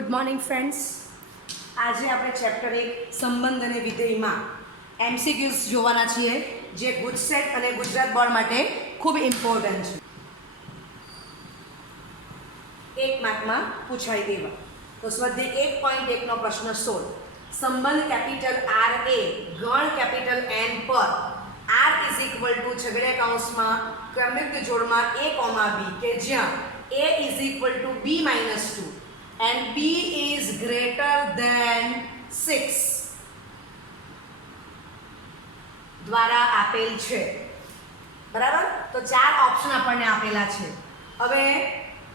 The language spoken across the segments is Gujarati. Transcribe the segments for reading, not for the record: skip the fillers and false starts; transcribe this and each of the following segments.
Good morning friends. આજે આપણે ચેપ્ટર 1 સંબંધ અને વિધેયમાં એમસીક્યુઝ જોવાના છીએ, જે ગુજસેટ અને ગુજરાત બોર્ડ માટે ખૂબ ઇમ્પોર્ટન્ટ છે. એક માર્કમાં પૂછાઈ દેવા. તો સ્વાધ્યાય 1.1 નો પ્રશ્ન 16. સંબંધ કેપિટલ આર એ ગણ કેપિટલ એન પર આર ઇઝ ઇક્વલ ટુ છગડીયા કૌંસમાં ક્રમિક જોડમાં a કોમા b, કે જ્યાં a is equal two b minus 2 and b is greater than 6 દ્વારા આપેલ છે. બરાબર? તો ચાર ઓપ્શન આપણને આપેલા છે. હવે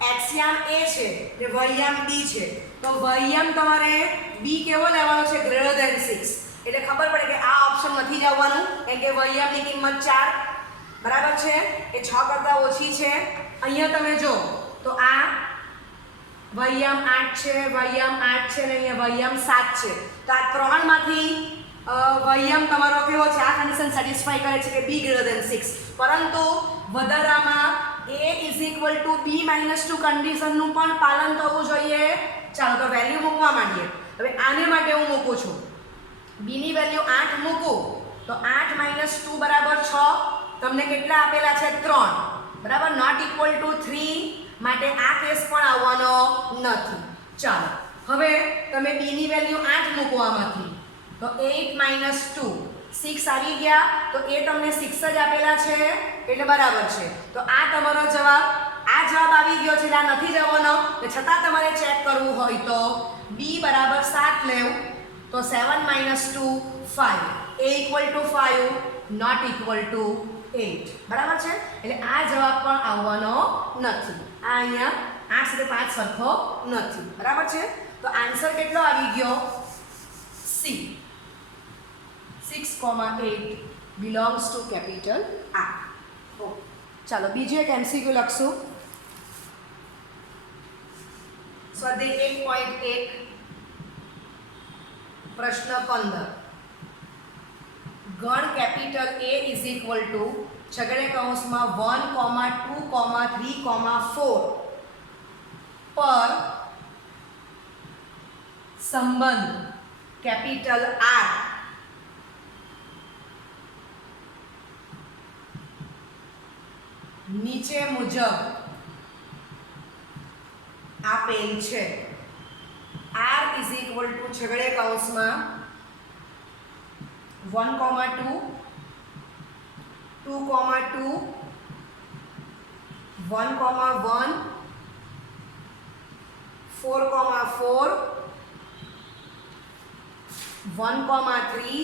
એક્સિયામ a છે ને વહ્યામ b છે, તો વહ્યામ તમારે b કેવો લેવાનો છે? Greater than 6. એટલે ખબર પડે કે આ ઓપ્શન નથી જવાનું, કેમ કે વહ્યામની કિંમત 4 બરાબર છે, એ 6 કરતાં ઓછી છે. અહીંયા તમે જો તો આ વહ્યામ 8 છે, વહ્યામ 8 છે ને અહીંયા વહ્યામ 7 છે. તો આ ત્રણમાંથી વહ્યામ તમારો કેવો છે? આ કન્ડિશન સેટિસ્ફાઈ કરે છે કે b ગ્રેટર ધેન 6. પરંતુ વધારામાં a is equal two b minus 2 કન્ડિશનનું પણ પાલન થવું જોઈએ. ચાલો તો વેલ્યુ મૂકવા માંડીએ. હવે આને માટે હું મૂકું છું, b ની વેલ્યુ 8 મૂકું તો 8 માઇનસ 2 બરાબર 6. તમને કેટલા આપેલા છે? 3 બરાબર. નોટ ઇક્વલ ટુ 3 માટે આ કેસ પણ આવવાનો નથી. ચાલો હવે તમે b ની વેલ્યુ 8 મૂકો આમાંથી, તો 8 માઇનસ 2 6 આવી ગયા. તો એ તમને 6 જ આપેલા છે એટલે બરાબર છે. તો આ તમારો જવાબ, આ જવાબ આવી ગયો છે, આ નથી જવાનો. છતાં તમારે ચેક કરવું હોય તો b બરાબર 7 લેવું, તો 7 minus 2 5, a equal to 5 not equal to 8 બરાબર છે. એટલે આ જવાબ પણ આવવાનો નથી. આ અહીંયા 8 સાથે 5 સરખો નથી બરાબર છે. તો આન્સર કેટલો આવી ગયો? C 6,8 belongs to capital R. Okay, ચાલો બીજું એક MCQ લખશું. સ્વાધ્યાય 1.1 પ્રશ્ન 15. ગણ capital A is equal two છગડીયા કૌંસમાં 1, 2, 3, 4 પર સંબંધ કેપિટલ R નીચે મુજબ આપેલ છે. R ઇઝ ઇક્વલ ટુ છગડીયા કૌંસમાં 1, 2, 2, 1, 1, 4, 4, 1, 3,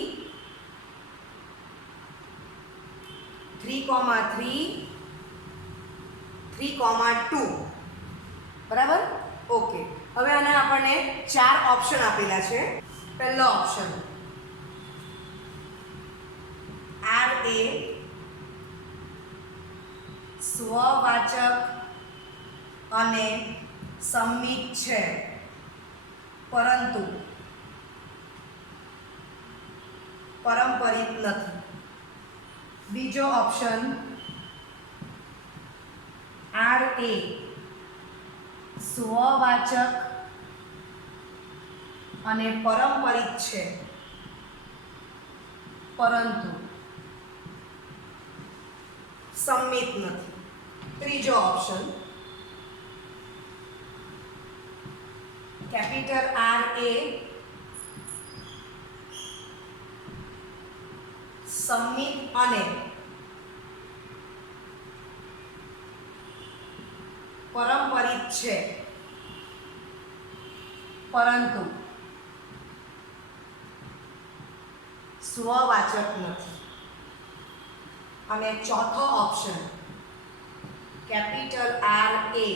3, 2 બરાબર. ઓકે, હવે આના આપણને ચાર ઓપ્શન આપેલા છે. પહેલો ઓપ્શન આર એ સ્વવાચક અને સંમિત છે, પરંતુ પારંપરિક નથી. બીજો ઓપ્શન આર એ સ્વવાચક અને પારંપરિક છે, પરંતુ સંમિત નથી. ત્રીજો ઓપ્શન કેપિટલ આર એ સંમિત અને પારંપરિક છે, પરંતુ સ્વવાચક નથી. અને ચોથો ઓપ્શન કેપિટલ આર એ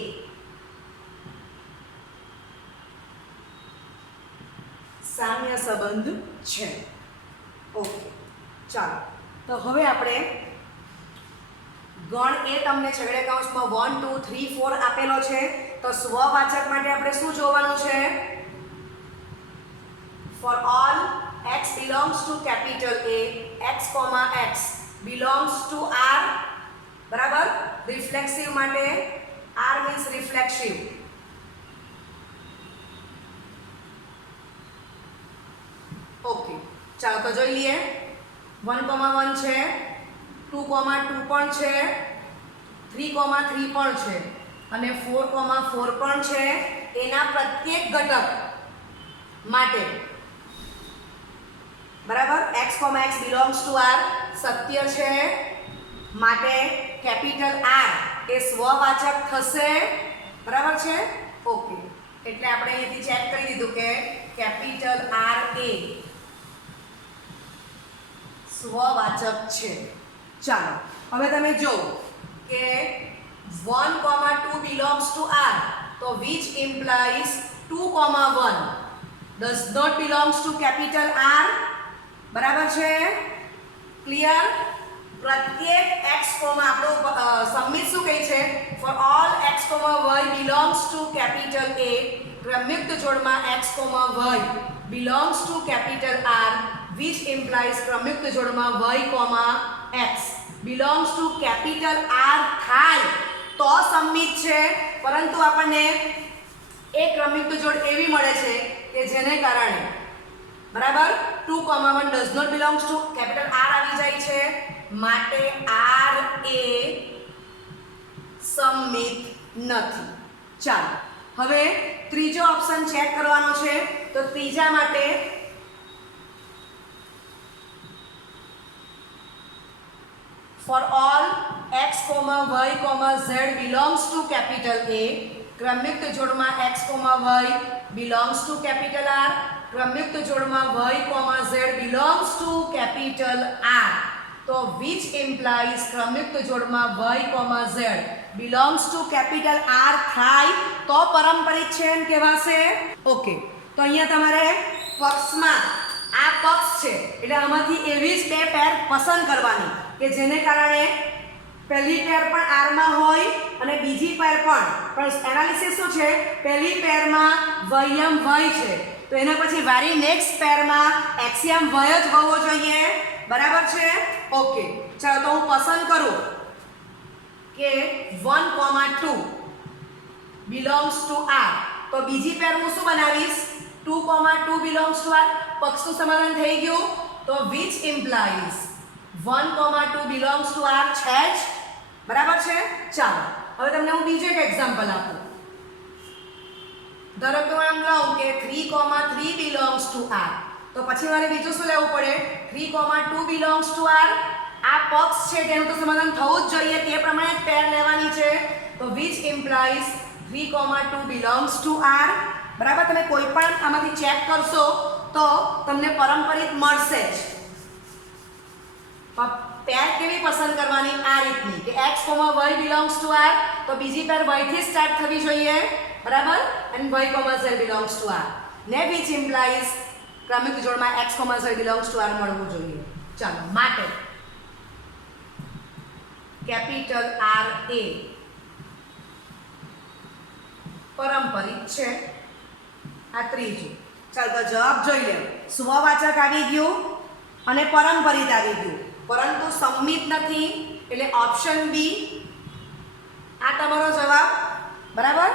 સામ્ય સંબંધ છે. ઓકે, ચાલો તો હવે આપણે ગણ એ તમને છગડીયા કૌંસમાં 1, 2, 3, 4 આપેલો છે. તો સ્વવાચક માટે આપણે શું જોવાનું છે? For all x belongs to capital A, x, x belongs to R બરાબર. રિફ્લેક્સિવ માટે R means reflexive. ઓકે, ચાલો તો જોઈ લઈએ. 1,1 છે, 2,2 પણ છે, 3,3 પણ છે અને 4,4 પણ છે. એના પ્રત્યેક ઘટક માટે બરાબર x, x belongs to R સત્ય છે માટે કેપિટલ R એ સ્વવાચક થશે. બરાબર છે? ઓકે, એટલે આપણે અહીંથી ચેક કરી દીધું કે કેપિટલ R એ સ્વવાચક છે. ચાલો હવે તમે જો કે 1,2 belongs to R, તો which implies 2,1 does not belongs to capital R. બરાબર છે? ક્લિયર? પ્રત્યેક x, આપણું સબમિટ શું કહે છે? for all x, y belongs to capital A, ક્રમયુક્ત જોડમાં x, y belongs to capital R, which implies ક્રમયુક્ત જોડમાં y, x belongs to capital R થાય તો સબમિટ છે. પરંતુ આપણને એક ક્રમયુક્ત જોડ એવી મળે છે કે જેને કારણે બરાબર 2,1 does not belongs to capital R આવી જાય છે માટે R એ સબમિટ નથી. ચાલો હવે ત્રીજો ઓપ્શન ચેક કરવાનો છે. તો ત્રીજા માટે for all x, y, z belongs to capital A, ક્રમયુક્ત જોડમાં x, y belongs to capital R, ક્રમયુક્ત જોડમાં y, z belongs to capital R, તો which implies ક્રમયુક્ત જોડમાં y, z belongs to capital R થાય તો પારંપરિક છે એમ કહેવાશે. ઓકે, તો અહીંયા તમારે પક્ષમાં આ પક્ષ છે એટલે આમાંથી એવી જ બે પેર પસંદ કરવાની કે જેને કારણે પહેલી પેર પણ R માં હોય અને બીજી પેર પણ એનાલિસિસ શું છે? પહેલી પેરમાં વયમ y છે તો એના પછી વારી નેક્સ્ટ પેરમાં એક્સિયમ y જ હોવો જોઈએ. બરાબર છે? ઓકે, ચાલો તો હું પસંદ કરું કે 1,2 belongs to R, તો બીજી પેર હું શું બનાવીશ? 2,2 belongs to R. પક્ષનું સમાધાન થઈ ગયું. તો which implies 1,2 belongs to R છે જ. બરાબર છે? ચાલો હવે તમને હું બીજું એક એક્ઝામ્પલ આપું. ધારો કે હું એમ લઉં કે 3,3 belongs to R, તો પછી મારે બીજું શું લેવું પડે? 3,2 belongs to R. આ પક્ષ છે તેનું તો સમાધાન થવું જ જોઈએ, તે પ્રમાણે જ પેર લેવાની છે. તો which implies 3,2 belongs to R. બરાબર? તમે કોઈ પણ આમાંથી ચેક કરશો તો તમને પારંપરિક મળશે જ. પેર કેવી પસંદ કરવાની? આ રીતની કે x, y belongs to R, તો બીજી પેર y થી સ્ટાર્ટ થવી જોઈએ. બરાબર? and y, z belongs to R, ને which implies ક્રમિક જોડમાં x, z belongs to R મળવું જોઈએ. ચાલો માટે કેપિટલ R એ પારંપરિક છે. આ ત્રીજું. ચાલો તો જવાબ જોઈ લો. સ્વવાચક આવી ગયું અને પારંપરિક આવી ગયું, પરંતુ સબમિટ નથી એટલે ઓપ્શન બી આ તમારો જવાબ. બરાબર?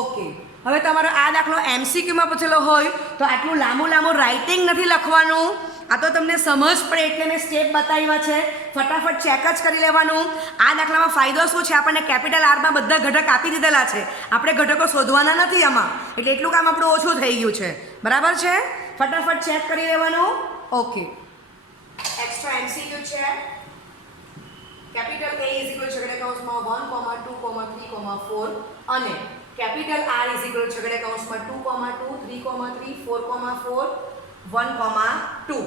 ઓકે, હવે તમારો આ દાખલો એમસીક્યુમાં પૂછેલો હોય તો આટલું લાંબુ રાઇટિંગ નથી લખવાનું. આ તો તમને સમજ પડે એટલે મેં સ્ટેપ બતાવ્યા છે. ફટાફટ ચેક જ કરી લેવાનું. આ દાખલામાં ફાયદો શું છે? આપણને કેપિટલ આરમાં બધા ઘટક આપી દીધેલા છે, આપણે ઘટકો શોધવાના નથી આમાં, એટલે એટલું કામ આપણું ઓછું થઈ ગયું છે. બરાબર છે? ફટાફટ ચેક કરી લેવાનું. ઓકે, એક્સ્ટ્રા એમસીક્યુ છે. કેપિટલ A ઇઝ ઇક્વલ છગડીયા કૌંસમાં 1, 2, 3, 4 અને કેપિટલ R ઇઝ ઇક્વલ છગડીયા કૌંસમાં 2, 3, 4, 1, 2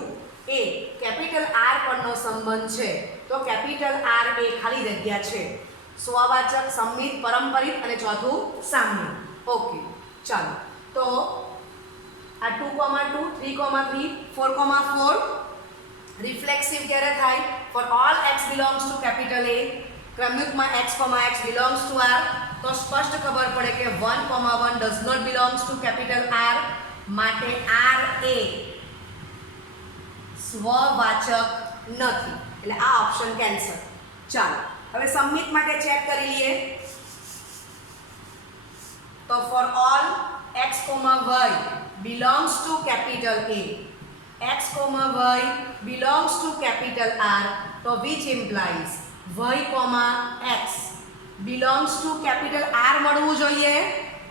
એ કેપિટલ R પરનો સંબંધ છે. તો કેપિટલ R એ ખાલી જગ્યા છે. સ્વવાચક, સમ્મિત, પારંપરિક અને ચોથું સામ્ય. ઓકે, ચાલો તો આ 2, 3, 4, રિફ્લેક્સિવ ક્યારે થાય? for all x belongs to capital A, ક્રમયુક્તમાં x, x belongs to R, તો સ્પષ્ટ ખબર પડે કે 1,1 does not belongs to capital R માટે R એ સ્વવાચક નથી, એટલે આ ઓપ્શન કેન્સલ. ચાલો હવે સબમિટ માટે ચેક કરી લઈએ. તો for all x, y belongs to capital A, x, y belongs to capital R, તો which implies y, x belongs to capital R મળવું જોઈએ.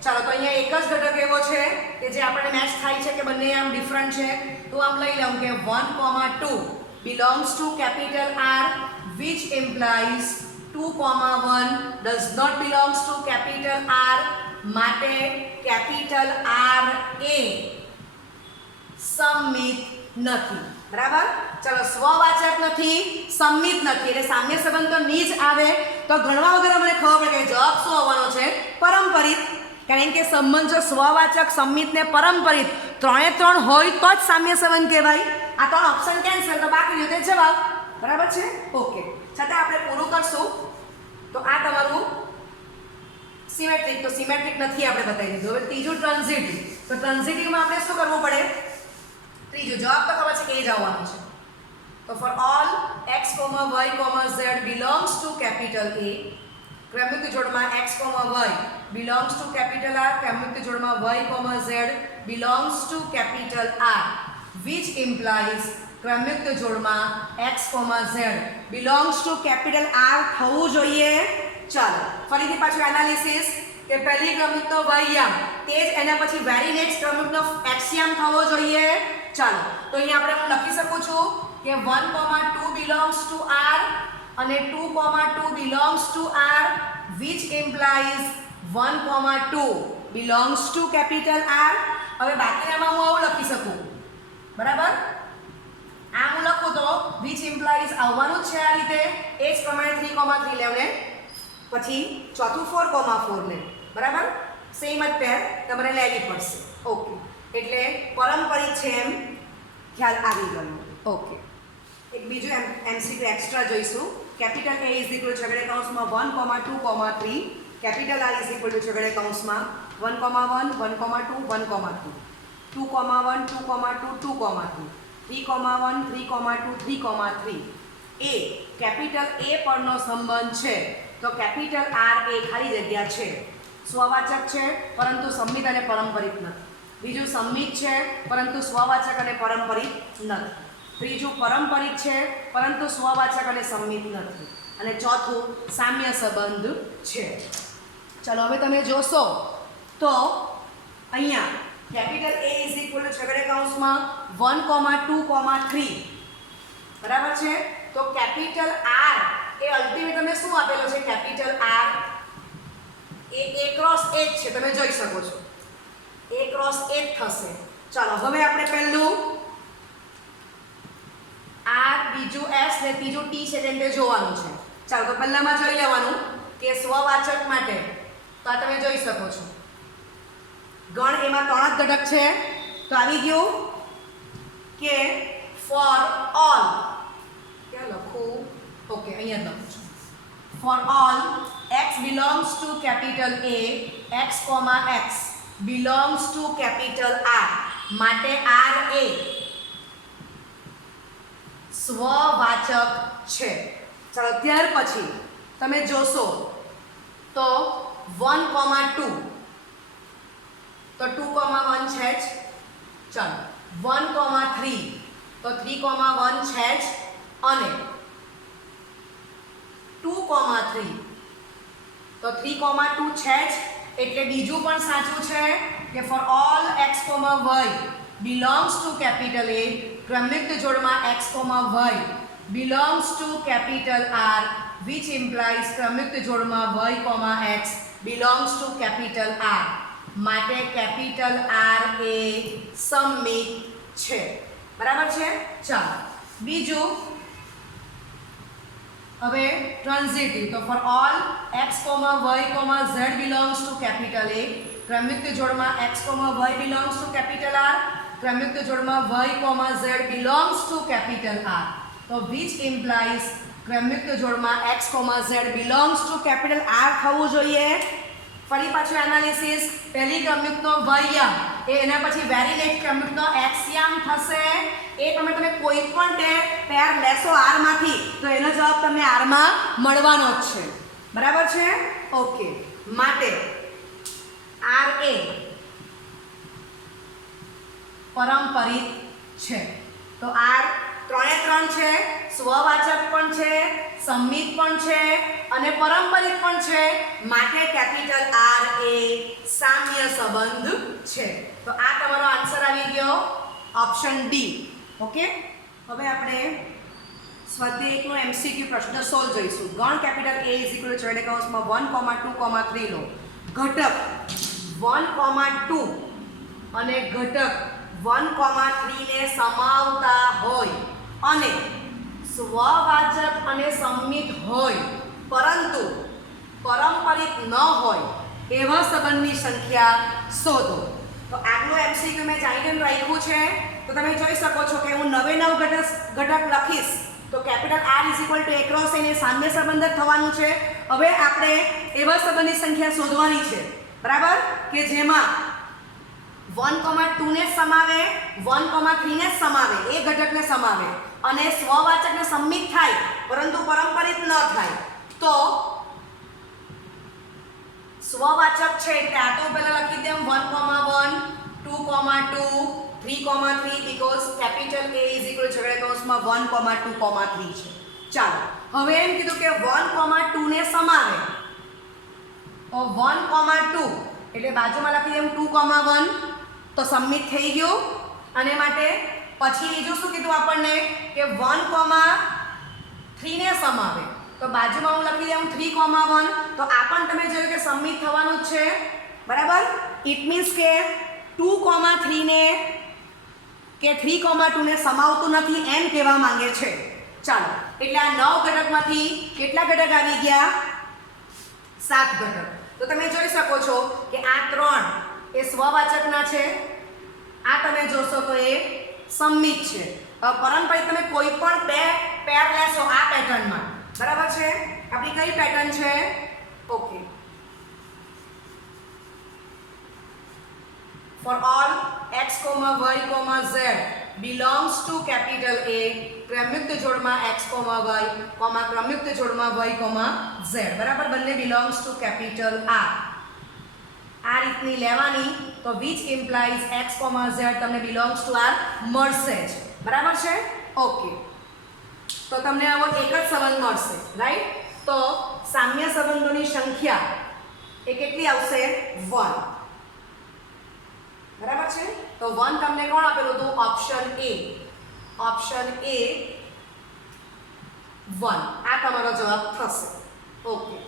ચાલો તો અહીંયા એક જ ઘટક એવો છે કે જે આપણને મેચ થાય છે કે બંને આમ ડિફરન્ટ છે, તો આમ લઈ લઉં કે 1, 2 belongs to capital R, which implies 2, 1 does not belongs to capital R, માટે capital R એ સંમિત નથી. બરાબર. ચલો સ્વવાચક નથી, સંમિત નથી, એટલે સામ્ય સંબંધ તો ની જ આવે. તો ગણવા વગર મને ખબર પડે કે જવાબ શું આવવાનો છે? પરંપરિત. કારણ કે સંબંધ જો સ્વવાચક, સંમિત ને પરંપરિત ત્રણે ત્રણ હોય તો જ સામ્ય સંબંધ કહેવાય. આ ત્રણ ઓપ્શન કેન્સલ, તો બાકી રહ્યો તે જવાબ. બરાબર છે? ઓકે. છતાં આપણે પૂરું કરશું. તો આ તમારું સિમેટ્રિક, તો સિમેટ્રિક નથી આપણે બતાવી દીધું. હવે ત્રીજું ટ્રાન્ઝિટિવ. તો ટ્રાન્ઝિટિવમાં આપણે શું કરવું પડે? ત્રીજો જવાબ તો ખબર છે કે એ જ આવવાનો છે. તો for all x, y, z belongs to capital A, ક્રમયુક્ત જોડમાં x, y belongs to capital R, ક્રમયુક્ત જોડમાં y, z belongs to capital R, which implies ક્રમયુક્ત જોડમાં x, z belongs to capital R થવું જોઈએ. ચાલો ફરીથી પાછું એનાલિસિસ કે પહેલી ક્રમયુક્તનો વાય્યામ તે જ એના પછી વેરી નેક્સ્ટ ક્રમયુક્તનો એક્સિયામ થવો જોઈએ. ચાલો તો અહીંયા આપણે હું લખી શકું છું કે 1, 2 belongs to R અને 2, 2 belongs to R, which implies 1, 2 belongs to capital R. હવે બાકીનામાં હું આવું લખી શકું. બરાબર. આમ હું લખું તો which implies આવવાનું છે આ રીતે. એ જ પ્રમાણે 3, 3 લેવને પછી ચોથું 4, 4 લે. બરાબર. સેમ જ પેર તમારે લેવી પડશે. ઓકે. એટલે પરંપરિત છે એમ ખ્યાલ આવી ગયો. ઓકે. એક બીજું એમસીક્યુ એક્સ્ટ્રા જોઈશું. કેપિટલ A ઇઝ ઇક્વલ છગડે કૌંસમાં 1, 2, 3, capital R is equal to છગડે કૌંસમાં 1, 1, 1, 2, 1, 2, 2, 1, 2, 2, 2, 3, 1, 3, 2, 3. એ કેપિટલ A પરનો સંબંધ છે. તો કેપિટલ R એ ખાલી જગ્યા છે. સ્વવાચક છે પરંતુ સંમિત અને પરંપરિત નથી. બીજું સંમિત છે પરંતુ સ્વવાચક અને પરંપરિત નથી. ત્રીજું પરંપરિત છે પરંતુ સ્વવાચક અને સંમિત નથી. અને ચોથું સામ્ય સંબંધ છે. ચલો હવે તમે જોશો તો અહીંયા capital A is equal to છગડે કૌંસમાં 1, 2, 3. બરાબર છે. તો કેપિટલ R એ અલ્ટિમેટ તમને શું આપેલો છે? Capital R A A cross A છે. તમે જોઈ શકો છો A ક્રોસ A થશે. ચાલો હવે આપણે પહેલું R, બીજું S ને ત્રીજું T છે તેમ તે જોવાનું છે. ચાલો તો પહેલામાં જોઈ લેવાનું કે સ્વવાચક માટે તો આ તમે જોઈ શકો છો ગણ એમાં 3 જ ઘટક છે. તો આવી ગયું કે ફોર ઓલ ક્યાં લખું? ઓકે અહીંયા લખું છું. For all x belongs to capital A, x, x belongs to capital R, માટે R એ સ્વવાચક છે. ચાલો ત્યાર પછી તમે જોશો તો 1, 2 તો 2, 1 છે જ. ચાલો 1, 3 તો 3, 1 છે જ. અને 2, 3 તો 3, 2 છે જ. એટલે બીજું પણ સાચું છે કે for all x, y belongs to capital A, ક્રમયુક્ત જોડમાં x, y belongs to capital R, which implies ક્રમયુક્ત જોડમાં y, x belongs to capital R, માટે કેપિટલ R એ સંમિત છે. બરાબર છે. ચાલો બીજું હવે ટ્રાન્ઝિટિવ. તો for all x, y, z belongs to capital A, ક્રમયુક્ત જોડમાં x, y belongs to capital R, ક્રમયુક્ત જોડમાં y, z belongs to capital R. તો which implies ક્રમયુક્ત જોડમાં x, z belongs to capital R થવું જોઈએ. ફરી પાછું એનાલિસિસ. પહેલી ક્રમયુક્તનો વાય્યામ એ એના પછી વેરી નેક્સ્ટ ક્રમયુક્તનો એક્સિયામ થશે. એ તમે કોઈ પણ પેર લેશો R માંથી તો એનો જવાબ તમને R માં મળવાનો જ છે. બરાબર છે. ઓકે. માટે R એ પરંપરિત છે. તો આ ત્રણે ત્રણ છે, સ્વવાચક પણ છે, સંમિત પણ છે અને પારંપરિક પણ છે, માટે કેપિટલ આર એ સામ્ય સંબંધ છે. તો આ તમારો આન્સર આવી ગયો ઓપ્શન ડી. ઓકે, હવે આપણે સ્વાધ્યાય એકનો એમસીક્યુ પ્રશ્ન સોલ્વ જોઈશું. ગણ કેપિટલ A છેડે કૌંસમાં 1, 2, 3 લો. ઘટક 1, 2 અને ઘટક 1, 3 ને સમાવતા હોય અને સ્વવાચક અને સંમિત હોય પરંતુ પારંપરિક ન હોય એવા સંબંધની સંખ્યા શોધો. તો આગલો એમસીક્યુ મેં જાણીને રાખ્યું છે, તો તમે જોઈ શકો છો કે હું 9 ઘટક લખીશ તો કેપિટલ R = એને સામ્ય સંબંધ જ થવાનું છે. હવે આપણે એવા સંબંધની સંખ્યા શોધવાની છે, બરાબર, કે જેમાં 1, 2 ને સમાવે, 1, 3 ને સમાવે, એ ઘટકને સમાવે અને સ્વવાચકને સંમિત થાય પરંતુ પારંપરિક ન થાય. તો સ્વવાચક છે એટલે આ તો પહેલા લખી દઉં 1, 1, 2, 2, 3, 3 because કેપિટલ A છેડે કૌંસમાં 1, 2, 3 છે. ચાલો, હવે એમ કીધું કે 1, 2 ને સમાવે, તો 1, 2 એટલે બાજુમાં લખી દઉં 2, 1 તો સંમિત થઈ ગયું. અને માટે પછી બીજું શું કીધું આપણને કે 1, 3 ને સમાવે, તો બાજુમાં હું લખી દઉં 3, 1 તો આ પણ તમે જોયું કે સંમિત થવાનું જ છે, બરાબર. ઇટ મીન્સ કે 2, 3 ને કે 3, 2 ને સમાવતું નથી એમ કહેવા માંગે છે. ચાલો, એટલે આ 9 ઘટકમાંથી કેટલા ઘટક આવી ગયા? 7 ઘટક. તો તમે જોઈ શકો છો કે આ 3 એ સ્વવાચકના છે, આ તમે જોશો તો એ સંમિત છે. પારંપરિક તમે કોઈ પણ બે પેર લેશો આ પેટર્નમાં, બરાબર છે. આપણી કઈ પેટર્ન છે? Okay, for all x, y, z belongs to capital A, ક્રમયુક્ત જોડમાં x, y, ક્રમયુક્ત જોડમાં y, z, બરાબર, બંને belongs to capital R. આ રીતની લેવાની, તો which implies x, z તમને belongs to R મળશે જ, બરાબર છે. ઓકે, તો તમને આવો એક જ સંબંધ મળશે, રાઈટ. તો સામ્ય સંબંધોની સંખ્યા એ કેટલી આવશે? 1, બરાબર છે. તો 1 તમને કોણ આપેલું હતું? Option A. ઓપ્શન A 1 આ તમારો જવાબ થશે. ઓકે,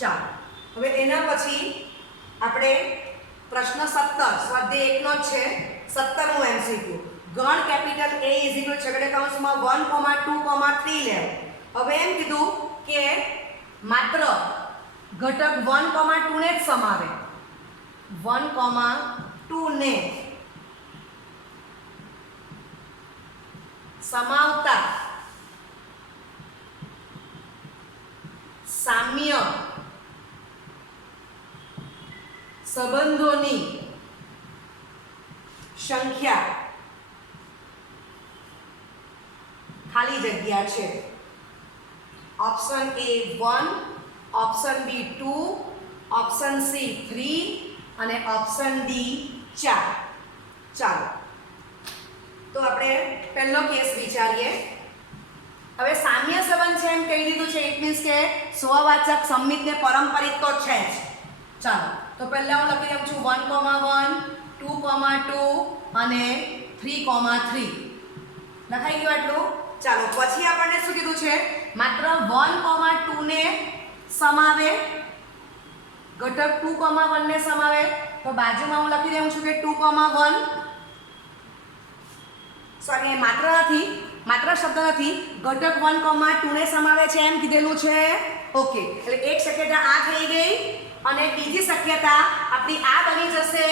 ચાલો, હવે એના પછી આપણે પ્રશ્ન 17 સ્વાધ્યાય 1 નો જ છે, 17મું એમસીક્યુ. ગણ કેપિટલ A છેડે કૌંસમાં 1, 2, 3 લેવ. હવે એમ કીધું કે માત્ર ઘટક 1, 2 ને જ સમાવે, 1, 2 ને સમાવતા સામ્ય સંબંધોની સંખ્યા ખાલી જગ્યા છે. Option A 1, option B 2, option C 3 અને ઓપ્શન ડી 4. ચાલો, તો આપણે પહેલો કેસ વિચારીએ. હવે સામ્ય સંબંધ છે એમ કહી દીધું છે, ઇટ મીન્સ કે સ્વવાચક સંમિત ને પારંપરિક તો છે જ. ચાલો, તો પહેલા હું લખી દઉં છું 1, 1, 2, 2 અને 3, 3 લખાઈ ગયું આટલું. ચાલો, પછી આપણને શું કીધું છે? માત્ર 1, 2 ને સમાવે, ઘટક 2, 1 ને સમાવે, તો બાજુમાં હું લખી દઉં છું કે 2, 1 સોરી માત્ર નથી, માત્ર શબ્દ નથી, ઘટક 1, 2 ને સમાવે છે એમ કીધેલું છે. ઓકે, એટલે એક શક્યતા આ થઈ ગઈ અને બીજી શક્યતા આપણી આ બની જશે.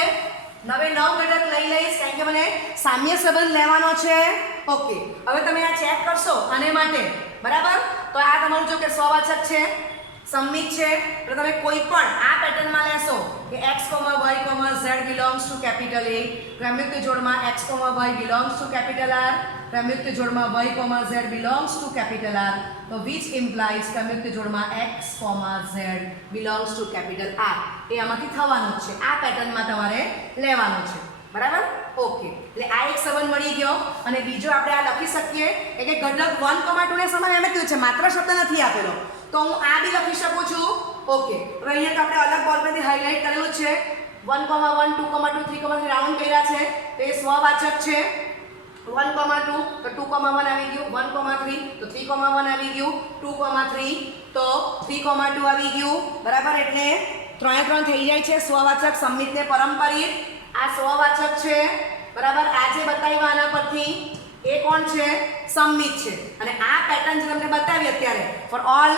9 ઘટક લઈ લઈશ કારણ કે મને સામ્ય સંબંધ લેવાનો છે. ઓકે, હવે તમે આ ચેક કરશો આને માટે, બરાબર. તો આ તમારું જો કે સ્વવાચક છે, સંમિત છે, તો તમે કોઈ પણ આ પેટર્નમાં લેશો કે x, y, z belongs to capital A, ક્રમયુક્ત જોડમાં x, y belongs to capital R, ક્રમયુક્ત જોડમાં y, z belongs to capital R, તો which implies ક્રમયુક્ત જોડમાં x, z belongs to capital R. એ આમાંથી થવાનું છે, આ પેટર્નમાં તમારે લેવાનું છે, બરાબર ઓકે એટલે આ એક સંબંધ મળી ગયો અને બીજો આપણે આ લખી શકીએ કે ઘટક 1,2 ને સમાન એમ કીધું છે માત્ર શબ્દ નથી આપેલો તો હું આ બી લખી શકું છું ઓકે હવે અહીંયા તો આપણે અલગ બોલ પરથી હાઇલાઇટ કરેલું છે 1,1 2,2 3,3 રાઉન્ડ કર્યા છે તો એ સ્વવાચક છે 1,2 તો 2,1 આવી ગયું 1,3 તો 3,1 આવી ગયું 2,3 તો 3,2 આવી ગયું બરાબર એટલે 3 થઈ જાય છે સ્વવાચક સંમિત ને પરંપરિત આ સ્વવાચક છે બરાબર આજે બતાવ્યા આના પરથી એ કોણ છે સંમિત છે અને આ પેટર્ન જે તમને બતાવી અત્યારે for all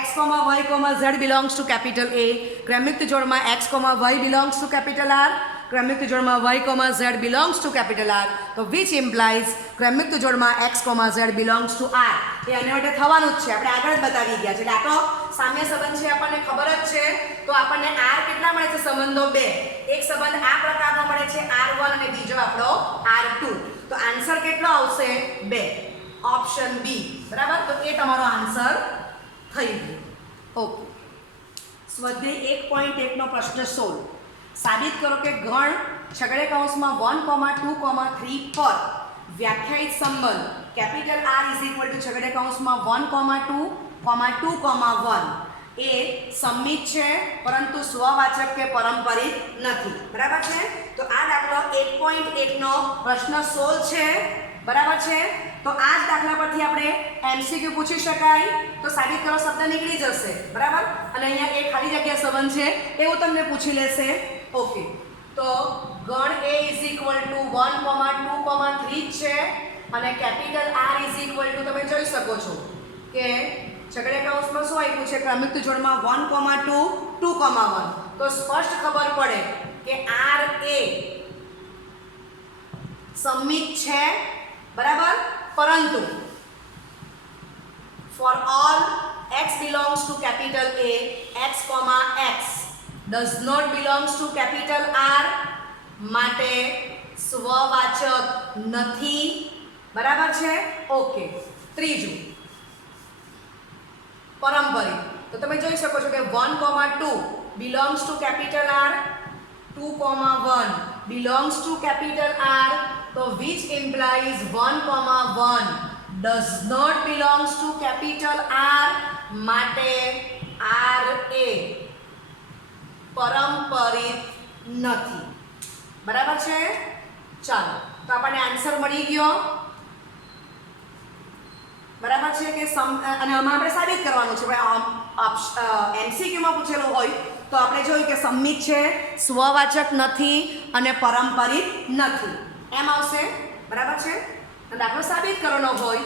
x, y, z belongs to capital A ક્રમયુક્ત જોડમાં x, y belongs to capital R ક્રમયુક્ત જોડમાં y, z belongs to capital R તો which implies ક્રમયુક્ત જોડમાં x, z belongs to R એ આને માટે થવાનું જ છે આપણે આગળ જ બતાવી ગયા છે એટલે આ તો સામ્ય સંબંધ છે આપણને ખબર જ છે તો આપણને R કેટલા મળે છે સંબંધો બે એક સંબંધ આ પ્રકારનો મળે છે R1 અને બીજો આપણો R2 તો આન્સર કેટલો આવશે 2 ઓપ્શન બી બરાબર તો એ તમારો આન્સર થઈ ગયો ઓકે સ્વાધ્યાય 1.1 નો પ્રશ્ન 16 સાબિત કરો કે ગણ છગડે કૌંસમાં 1, 2, 3 પર વ્યાખ્યાયિત સંબંધ કેપિટલ R છગડે કૌંસમાં 1, 2, 2, 1 એ સંમિત છે પરંતુ સ્વવાચક કે પરંપરિત નથી બરાબર છે તો આ દાખલો 1.1 નો પ્રશ્ન 16 છે બરાબર છે તો આ જ દાખલા પરથી આપણે MCQ પૂછી શકાય તો સાબિત કરો શબ્દ નીકળી જશે બરાબર અને અહીંયા એક ખાલી જગ્યા સંબંધ છે એવું તમને પૂછી લેશે ઓકે તો ગણ A = 1, 2, 3 છે અને કેપિટલ R તમે જોઈ શકો છો કે છગડે કૌંસમાં શું આપ્યું છે ક્રમયુક્ત જોડમાં 1, 2, 1 તો સ્પષ્ટ ખબર પડે કે R એ સંમિત છે બરાબર પરંતુ for all x belongs to capital A x, x does not belongs to capital R માટે સ્વવાચક નથી બરાબર છે ઓકે ત્રીજું પરંપરિત તો તમે જોઈ શકો છો કે 1, 2 belongs to capital R 2, 1 belongs to capital R તો which implies 1, 1 does not belongs to capital R માટે R એ પરંપરિત નથી બરાબર છે ચાલો તો આપણને આન્સર મળી ગયો બરાબર છે કે અને આમાં આપણે સાબિત કરવાનું છે ભાઈ MCQ માં પૂછેલું હોય તો આપણે જોયું કે સંમિત છે સ્વવાચક નથી અને પરંપરિત નથી એમ આવશે બરાબર છે અને દાખલો સાબિત કરવાનો હોય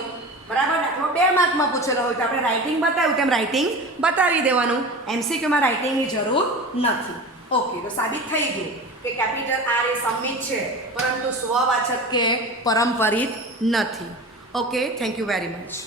બરાબર દાખલો 2 માર્કમાં પૂછેલો હોય તો આપણે રાઇટિંગ બતાવ્યું તેમ રાઇટિંગ બતાવી દેવાનું MCQ માં રાઇટિંગની જરૂર નથી ઓકે તો સાબિત થઈ ગયું કે કેપિટલ R એ સંમિત છે પરંતુ સ્વવાચક કે પરંપરિત નથી okay thank you very much